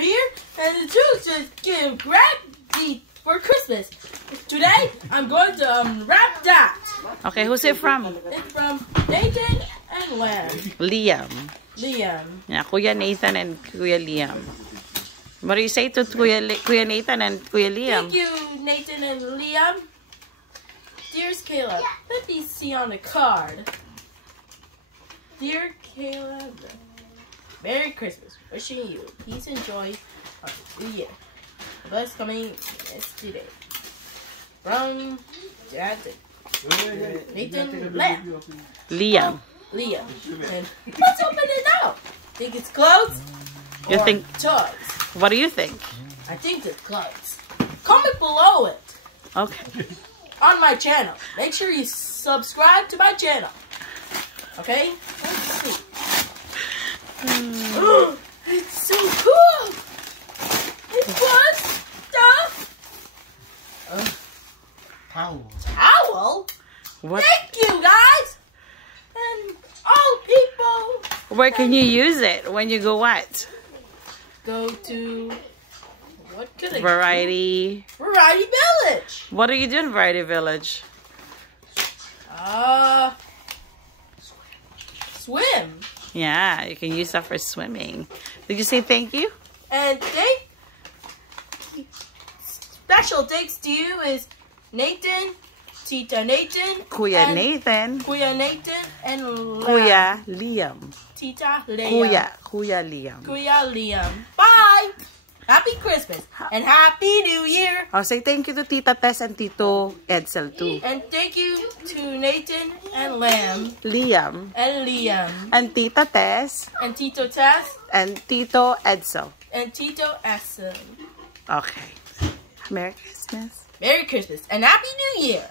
are here, and the truth just give gravity for Christmas. Today, I'm going to wrap that. Okay, who's it from? It's from Nathan and Liam. Liam. Yeah, Kuya Nathan and Kuya Liam. What do you say to Kuya Nathan and Kuya Liam? Thank you, Nathan and Liam. Dearest Caleb, let me see on the card. Dear Caleb, Merry Christmas. Wishing you peace and joy on the new year. Bless coming yesterday. From Dad to Nathan Liam. Liam. And let's open it up. Think it's clothes? You or think? toys? What do you think? I think it's clothes. Comment below it. Okay. On my channel. Make sure you subscribe to my channel. Okay? Let's see. It's so cool! It's fun stuff! Towel? What? Thank you, guys! And all people! Where can you use it? When you go what? Go to... What could I Variety. do? Variety Village! What do you do in Variety Village? Swim. Yeah, you can use that for swimming. Did you say thank you? And special thanks to you is Nathan, Tita Nathan, Kuya Nathan, Kuya Nathan, and Kuya Liam. Tita Liam. Kuya Liam. Kuya Liam. Bye! Happy Christmas and Happy New Year! Oh, say thank you to Tita Tess and Tito Edsel too. And thank you to Nathan and Liam. And Tita Tess And Tito Tess. and Tito Edsel. And Tito Essen. Okay. Merry Christmas. Merry Christmas and Happy New Year!